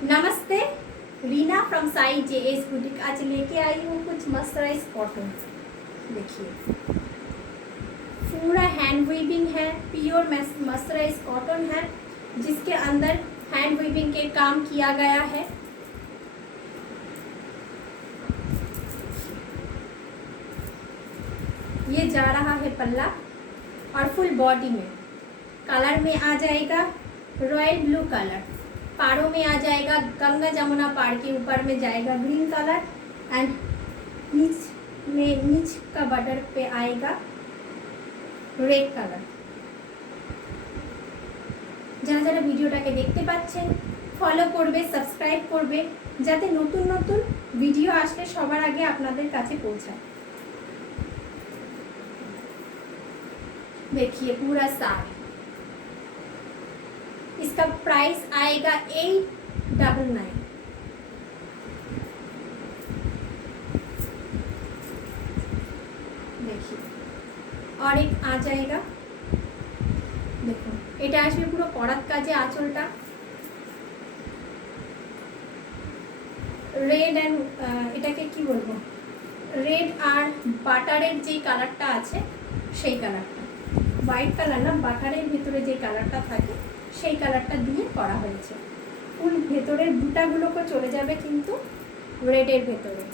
नमस्ते, Reena from Sai JS boutique. आज लेके आई हूँ कुछ मर्सराइज कॉटन। देखिए पूरा हैंड वीविंग है, प्योर मर्सराइज कॉटन है जिसके अंदर हैंड वीविंग के काम किया गया है। ये जा रहा है पल्ला और फुल बॉडी में कलर में आ जाएगा रॉयल ब्लू कलर, पाड़ों में आ जाएगा गंगा जमुना पाड़ के ऊपर में जाएगा ग्रीन कलर एंड नीच का बॉर्डर पे आएगा रेड कलर। যারা যারা ভিডিওটাকে দেখতে পাচ্ছেন ফলো করবে, সাবস্ক্রাইব করবে যাতে নতুন নতুন ভিডিও আসলে সবার আগে আপনাদের কাছে পৌঁছায়। देखिए पूरा साड़ी, इसका प्राइस आएगा 899। देखिए और एक आ जाएगा, देखो এটা আসবে পুরো করাত কাজে আঁচলটা রেড এন্ড এটাকে কি বলবো, রেড আর বাটারের যে কালারটা আছে সেই কালারটা, হোয়াইট কালার না, বাটারের ভিতরে যে কালারটা থাকে সেই কালারটা দিয়ে করা হয়েছে। ফুল ভেতরের বুটাগুলোকে চলে যাবে কিন্তু রেডের ভেতরে।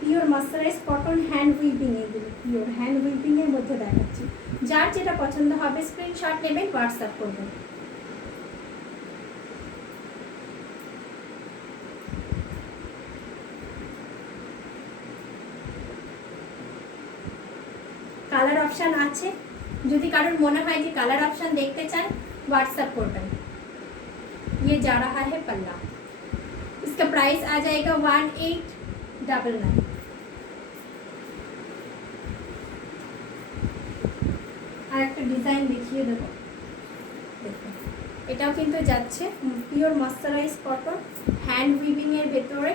Pure mercerise cotton hand weaving, এগুলো পিওর হ্যান্ড উইভিংয়ের মধ্যে দেখাচ্ছি। যার যেটা পছন্দ হবে স্ক্রিনশট নেবেন, হোয়াটসঅ্যাপ করবেন। কালার অপশান আছে, যদি কারোর মনে হয় যে কালার অপশান দেখতে চান व्हाट्सएप करना। ये जा रहा है पल्ला, इसका प्राइस आ जाएगा 1899। আর একটা ডিজাইন দেখিয়ে দেবো, দেখো এটাও কিন্তু যাচ্ছে pure mercerise cotton hand weaving এর ভেতরে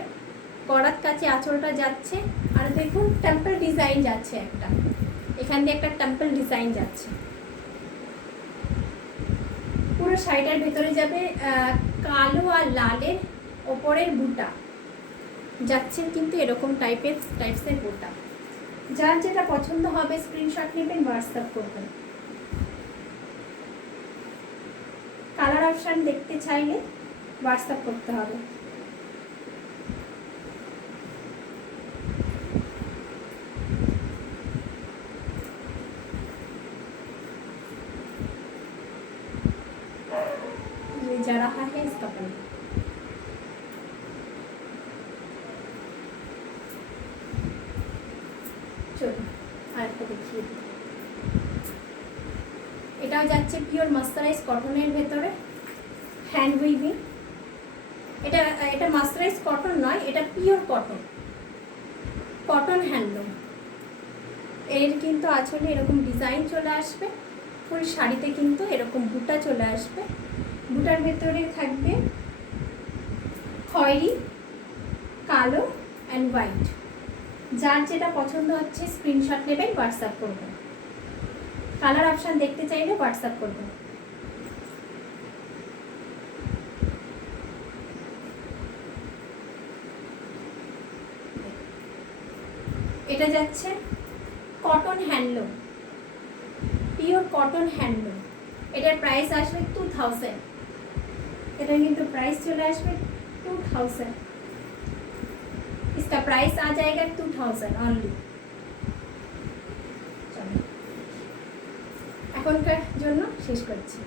করাত কাছে আঁচলটা যাচ্ছে। আর দেখুন টেম্পল ডিজাইন যাচ্ছে, একটা এখান দিয়ে একটা টেম্পল ডিজাইন যাচ্ছে। পুরো শাড়িটার ভেতরে যাবে কালো আর লালের ওপরের বুটা যাচ্ছে, কিন্তু এরকম টাইপসের বুটা। যার যেটা পছন্দ হবে স্ক্রিনশট নেবেন, হোয়াটসঅ্যাপ করবেন। কালার অপশান দেখতে চাইলে হোয়াটসঅ্যাপ করতে হবে। जा रहा है इसका पल्ला, चलो आरेकटा देखिए। এটাও যাচ্ছে পিওর মার্সারাইজ কটনের ভেতরে হ্যান্ড উইভিং। এটা মার্সারাইজ কটন নয়, এটা পিওর কটন, কটন হ্যান্ডলুম। এর কিন্তু আঁচলে এরকম ডিজাইন চলে আসবে, ফুল শাড়িতে কিন্তু এরকম বুটা চলে আসবে। বুটার ভেতরে থাকবে খয়েরি, কালো অ্যান্ড হোয়াইট। যার যেটা পছন্দ হচ্ছে স্ক্রিনশট নেবেন, হোয়াটসঅ্যাপ করবেন। কালার অপশান দেখতে চাইলে হোয়াটসঅ্যাপ করবেন। এটা যাচ্ছে cotton handloom, pure cotton handloom. এটার প্রাইস আসবে 2000। এটা কিন্তু प्राइस चले आसবে 2000। इसका प्राइस आ जाएगा 2000 ओनली। চলো এখনকার জন্য শেষ করছি।